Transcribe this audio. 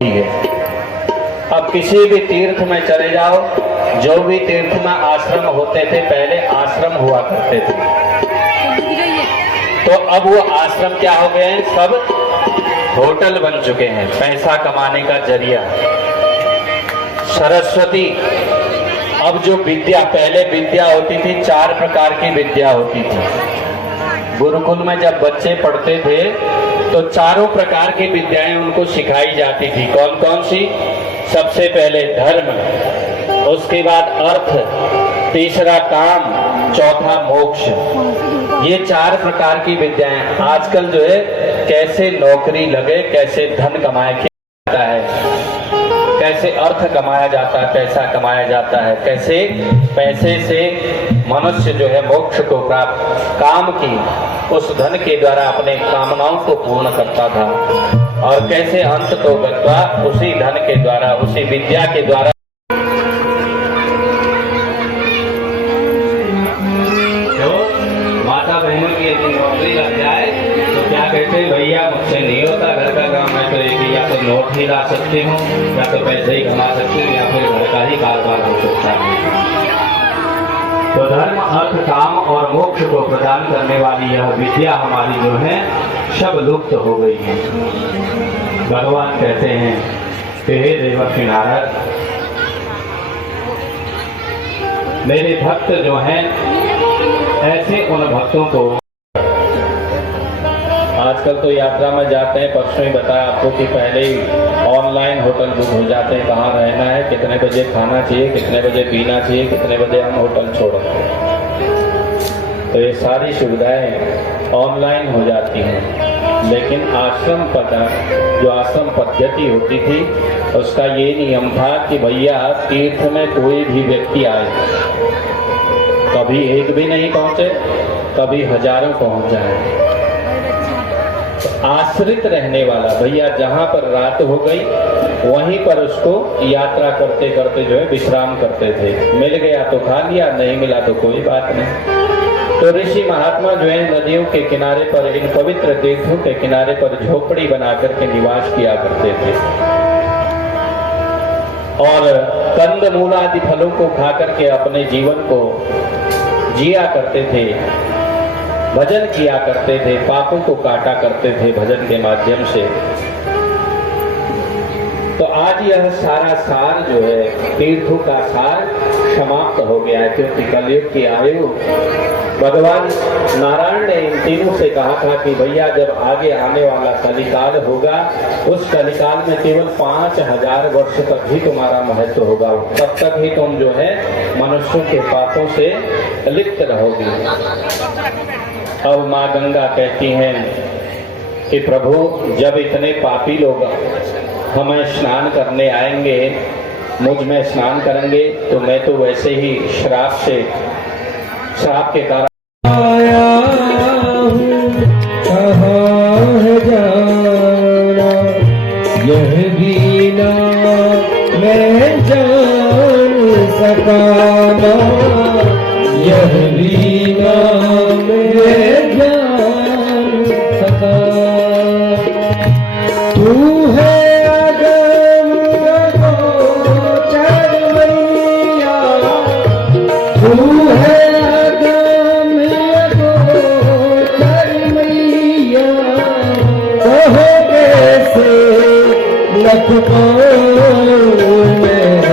है। अब किसी भी तीर्थ में चले जाओ, जो भी तीर्थ में आश्रम होते थे, पहले आश्रम हुआ करते थे, तो अब वो आश्रम क्या हो गए हैं, सब होटल बन चुके हैं, पैसा कमाने का जरिया। सरस्वती, अब जो विद्या, पहले विद्या होती थी, 4 प्रकार की विद्या होती थी। गुरुकुल में जब बच्चे पढ़ते थे तो चारों प्रकार की विद्याएं उनको सिखाई जाती थी। कौन कौन सी? सबसे पहले धर्म, उसके बाद अर्थ, तीसरा काम, चौथा मोक्ष। ये 4 प्रकार की विद्याएं। आजकल जो है कैसे नौकरी लगे, कैसे धन कमाया जाता है, कैसे अर्थ कमाया जाता है, पैसा कमाया जाता है, कैसे पैसे से मनुष्य जो है मोक्ष को प्राप्त, काम की उस धन के द्वारा अपने कामनाओं को पूर्ण करता था, और कैसे अंत तो गत्वा उसी धन के द्वारा, उसी विद्या के द्वारा। तो माता बहनों की यदि नौकरी लग जाए तो क्या कहते हैं, भैया मुझसे नहीं होता घर का काम, मैं तो एक या तो नोट ही ला सकती हूँ, या तो पैसे ही कमा सकती हूँ, या फिर घर का ही कारोबार हो सकता है। तो धर्म, अर्थ, काम और मोक्ष को प्रदान करने वाली यह विद्या हमारी जो है सब लुप्त हो गई है। भगवान कहते हैं कि हे देवर्षि नारद, मेरे भक्त जो हैं ऐसे उन भक्तों को, आजकल तो यात्रा में जाते हैं, परसों ही बताया आपको कि पहले ही ऑनलाइन होटल बुक हो जाते हैं, कहाँ रहना है, कितने बजे खाना चाहिए, कितने बजे पीना चाहिए, कितने बजे हम होटल छोड़ेंगे। तो ये सारी सुविधाएं ऑनलाइन हो जाती हैं। लेकिन आश्रम जो आश्रम पद्धति होती थी, उसका ये नियम था कि भैया तीर्थ में कोई भी व्यक्ति आए, कभी एक भी नहीं पहुंचे, कभी हजारों पहुंच जाए। आश्रित रहने वाला भैया, जहां पर रात हो गई वहीं पर उसको यात्रा करते करते जो है विश्राम करते थे। मिल गया तो खा लिया, नहीं मिला तो कोई बात नहीं। तो ऋषि महात्मा जो है नदियों के किनारे पर, इन पवित्र तीर्थों के किनारे पर झोपड़ी बना करके निवास किया करते थे, और कंद मूल आदि फलों को खा करके अपने जीवन को जिया करते थे, भजन किया करते थे, पापों को काटा करते थे भजन के माध्यम से। तो आज यह सारा सार जो है, तीर्थों का सार समाप्त हो गया है, क्योंकि कलयुग की आयु, भगवान नारायण ने इन तीनों से कहा था कि भैया जब आगे आने वाला कलिकाल होगा, उस कलिकाल में केवल 5000 वर्ष तक ही तुम्हारा महत्व होगा, तब तक ही तुम जो है मनुष्यों के पापों से लिप्त रहोगी। अब माँ गंगा कहती हैं कि प्रभु, जब इतने पापी लोग हमें स्नान करने आएंगे, मुझ में स्नान करेंगे, तो मैं तो वैसे ही श्राप के कारण आया हूँ, कहाँ है जाना, यह भी ना मैं जान सका, यह भी ना मैं जान सका। तू है अगम गोचर मैया, तू है अगम गोचर मैया, कहो कैसे लख पाऊं मैं